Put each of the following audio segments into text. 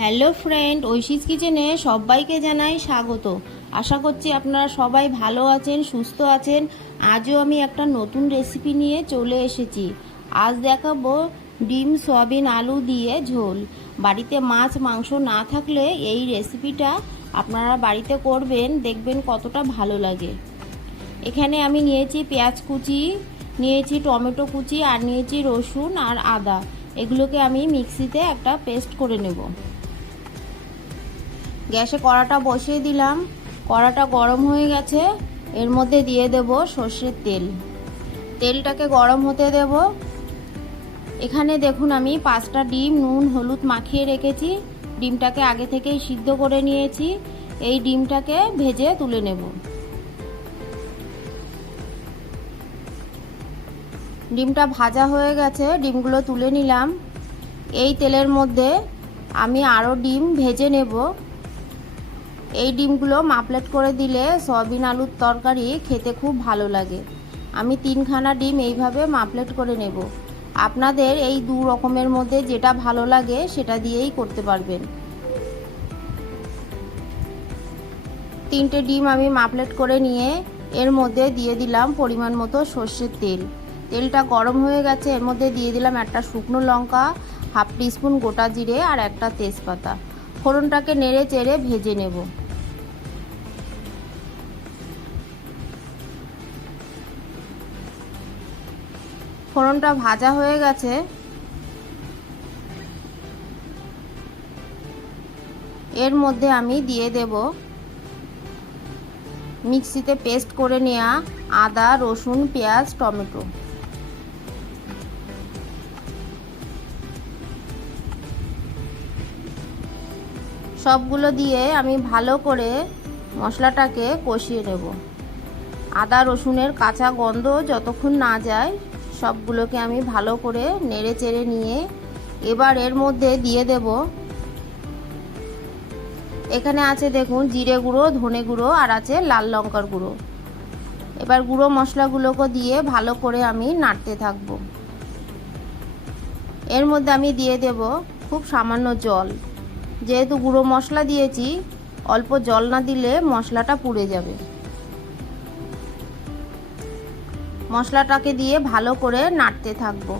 Hello friend, ঐশীস কিচেনে সবাইকে জানাই স্বাগত। আশা করছি আপনারা সবাই ভালো আছেন, সুস্থ আছেন। আজও আমি একটা নতুন রেসিপি নিয়ে চলে এসেছি। আজ দেখাবো ডিম সয়াবিন আলু দিয়ে ঝোল। বাড়িতে মাছ মাংস না থাকলে এই রেসিপিটা আপনারা বাড়িতে করবেন, দেখবেন কতটা ভালো লাগে। এখানে আমি নিয়েছি পেঁয়াজ কুচি, নিয়েছি টমেটো কুচি, আর নিয়েছি রসুন আর আদা। এগুলোকে আমি মিক্সিতে একটা পেস্ট করে নেব। গ্যাসে কড়াটা বসিয়ে দিলাম। কড়াটা গরম হয়ে গেছে, এর মধ্যে দিয়ে দেব সর্ষের তেল। তেলটাকে গরম হতে দেব। এখানে দেখুন আমি 5টা ডিম নুন হলুদ মাখিয়ে রেখেছি। ডিমটাকে আগে থেকেই সিদ্ধ করে নিয়েছি। এই ডিমটাকে ভেজে তুলে নেব। ডিমটা ভাজা হয়ে গেছে, ডিমগুলো তুলে নিলাম। এই তেলের মধ্যে আমি আরও ডিম ভেজে নেব। এই ডিমগুলো মাপলেট করে দিলে সয়াবিন আলুর তরকারি খেতে খুব ভালো লাগে। আমি 3খানা ডিম এইভাবে মাপলেট করে নেব। আপনাদের এই দু রকমের মধ্যে যেটা ভালো লাগে সেটা দিয়েই করতে পারবেন। 3টে ডিম আমি মাপলেট করে নিয়ে এর মধ্যে দিয়ে দিলাম পরিমাণ মতো সর্ষের তেল। তেলটা গরম হয়ে গেছে, এর মধ্যে দিয়ে দিলাম একটা শুকনো লঙ্কা, হাফ টিস্পুন গোটা জিরে আর একটা তেজপাতা। ফোড়নটাকে নেড়ে চেড়ে ভেজে নেব। ফোড়নটা ভাজা হয়ে গেছে, এর মধ্যে আমি দিয়ে দেব মিক্সিতে পেস্ট করে নেওয়া আদা রসুন পেঁয়াজ টমেটো। সবগুলো দিয়ে আমি ভালো করে মশলাটাকে কষিয়ে নেব। আদা রসুনের কাঁচা গন্ধ যতক্ষণ না যায় সবগুলোকে আমি ভালো করে নেড়ে চেড়ে নিয়ে এবার এর মধ্যে দিয়ে দেব, এখানে আছে দেখুন জিরে গুঁড়ো ধনে গুঁড়ো আর আছে লাল লঙ্কার গুঁড়ো। এবার গুঁড়ো মশলাগুলোকে দিয়ে ভালো করে আমি নাড়তে থাকবো। এর মধ্যে আমি দিয়ে দেব খুব সামান্য জল। যেহেতু গুঁড়ো মশলা দিয়েছি, অল্প জল না দিলে মশলাটা পুড়ে যাবে। মশলাটাকে দিয়ে ভালো করে নাড়তে থাকবো।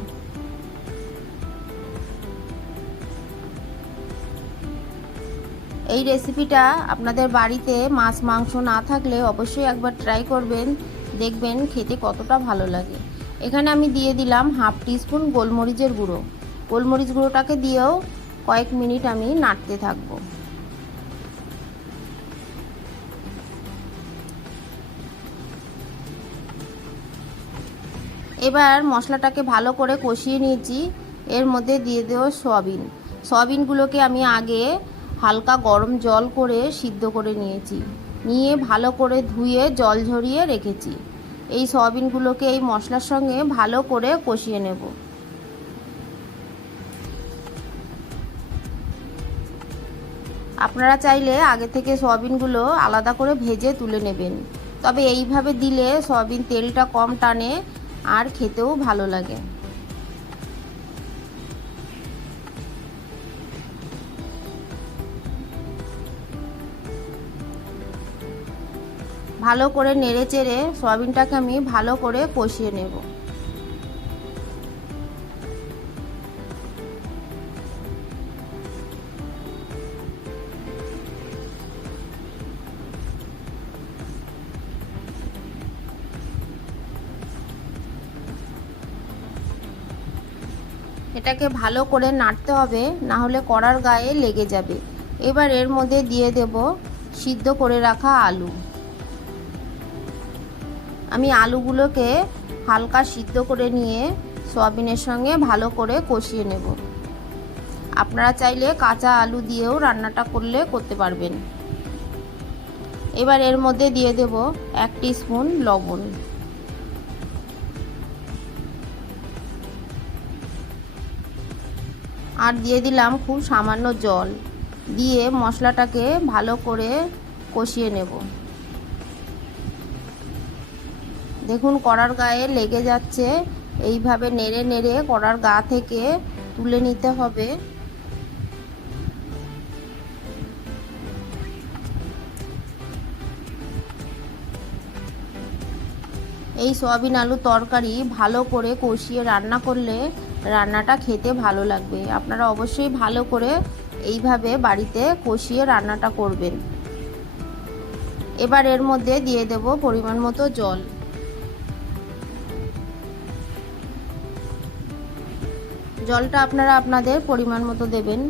এই রেসিপিটা আপনাদের বাড়িতে মাছ মাংস না থাকলে অবশ্যই একবার ট্রাই করবেন, দেখবেন খেতে কতটা ভালো লাগে। এখানে আমি দিয়ে দিলাম হাফ টিস্পুন গোলমরিচের গুঁড়ো। গোলমরিচ গুঁড়োটাকে দিয়েও কয়েক মিনিট আমি নাড়তে থাকবো। এবার মশলাটাকে ভালো করে কষিয়ে নিয়েছি। এর মধ্যে দিয়ে দেব সয়াবিন। সয়াবিনগুলোকে আমি আগে হালকা গরম জল করে সিদ্ধ করে নিয়ে ভালো করে ধুয়ে জল ঝরিয়ে রেখেছি। এই সয়াবিনগুলোকে এই মশলার সঙ্গে ভালো করে কষিয়ে নেব। আপনারা চাইলে আগে থেকে সয়াবিনগুলো আলাদা করে ভেজে তুলে নেবেন, তবে এইভাবে দিলে সয়াবিন তেলটা কম টানে আর খেতেও ভালো লাগে। ভালো করে নেড়ে চেড়ে সয়াবিনটাকে আমি ভালো করে কষিয়ে নেব। এটাকে ভালো করে নাড়তে হবে, না হলে কড়ার গায়ে লেগে যাবে। এবার এর মধ্যে দিয়ে দেব সিদ্ধ করে রাখা আলু। আমি আলুগুলোকে হালকা সিদ্ধ করে নিয়ে সয়াবিনের সঙ্গে ভালো করে কষিয়ে নেব। আপনারা চাইলে কাঁচা আলু দিয়েও রান্নাটা করতে পারবেন। এবার এর মধ্যে দিয়ে দেব 1 টিস্পুন লবণ। আর দিয়ে দিলাম খুব সামান্য জল। দিয়ে মশলাটাকে ভালো করে কষিয়ে নেব। দেখুন কড়ার গায়ে লেগে যাচ্ছে, এইভাবে নেড়ে নেড়ে কড়ার গা থেকে তুলে নিতে হবে। এই সয়াবিন আলু তরকারি ভালো করে কষিয়ে রান্না করলে রান্নাটা খেতে ভালো লাগবে। আপনারা অবশ্যই ভালো করে এইভাবে বাড়িতে কষিয়ে রান্নাটা করবেন। এবার এর মধ্যে দিয়ে দেব পরিমাণ মতো জল। জলটা আপনারা আপনাদের পরিমাণ মতো দেবেন।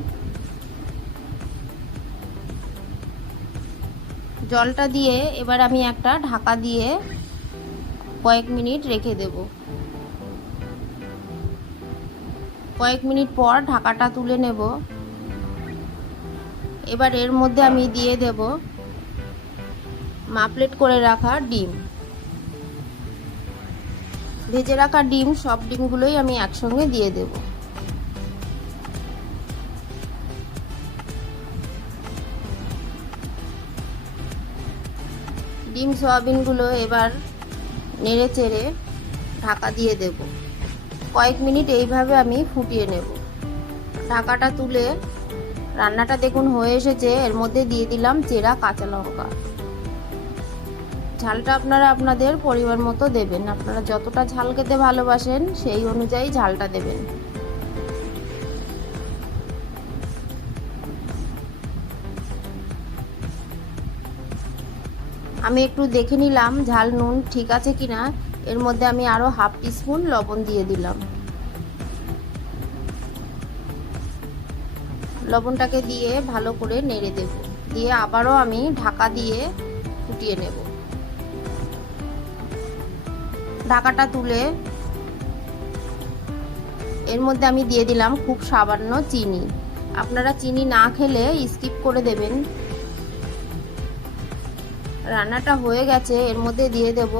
জলটা দিয়ে এবার আমি একটা ঢাকা দিয়ে কয়েক মিনিট রেখে দেব। কয়েক মিনিট পর ঢাকাটা তুলে নেব। এবার এর মধ্যে আমি দিয়ে দেব মাপলেট করে রাখা ডিম। ভেজে রাখা ডিম, সব ডিমগুলোই আমি একসঙ্গে দিয়ে দেব। ডিম সয়াবিনগুলো এবার নেড়ে চেড়ে ঢাকা দিয়ে দেব। কয়েক মিনিট এইভাবে আমি ফুটিয়ে নেব। ঢাকাটা তুলে রান্নাটা দেখুন হয়ে এসেছে। এর মধ্যে দিয়ে দিলাম চেরা কাঁচা লঙ্কা। ঝালটা আপনারা আপনাদের পরিমাণ মতো দেবেন। আপনারা যতটা ঝাল খেতে ভালোবাসেন সেই অনুযায়ী ঝালটা দেবেন। আমি একটু দেখে নিলাম ঝাল নুন ঠিক আছে কিনা। এর মধ্যে আমি আরও হাফ টিস্পুন লবণ দিয়ে দিলাম। লবণটাকে দিয়ে ভালো করে নেড়ে দেব। দিয়ে আবারও আমি ঢাকা দিয়ে ফুটিয়ে নেব। ঢাকাটা তুলে এর মধ্যে আমি দিয়ে দিলাম খুব সামান্য চিনি। আপনারা চিনি না খেলে স্কিপ করে দেবেন। রান্নাটা হয়ে গেছে। এর মধ্যে দিয়ে দেব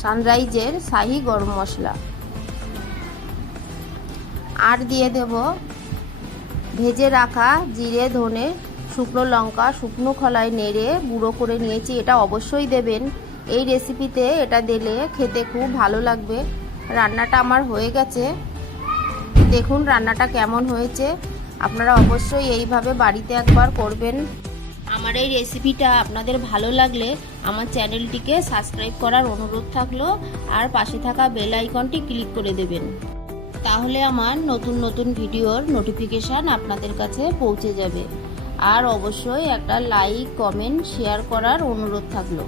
সানরাইজের শাহি গরম মশলা, আর দিয়ে দেব ভেজে রাখা জিরে, ধনে, শুকনো লঙ্কা শুকনো খোলায় নেড়ে গুঁড়ো করে নিয়েছি। এটা অবশ্যই দেবেন। এই রেসিপিতে এটা দিলে খেতে খুব ভালো লাগবে। রান্নাটা আমার হয়ে গেছে। দেখুন রান্নাটা কেমন হয়েছে। আপনারা অবশ্যই এইভাবে বাড়িতে একবার করবেন। আমার এই রেসিপিটা আপনাদের ভালো লাগলে আমার চ্যানেলটিকে সাবস্ক্রাইব করার অনুরোধ থাকলো, আর পাশে থাকা বেল আইকনটি ক্লিক করে দেবেন। তাহলে আমার নতুন নতুন ভিডিওর নোটিফিকেশান আপনাদের কাছে পৌঁছে যাবে। আর অবশ্যই একটা লাইক, কমেন্ট, শেয়ার করার অনুরোধ থাকলো।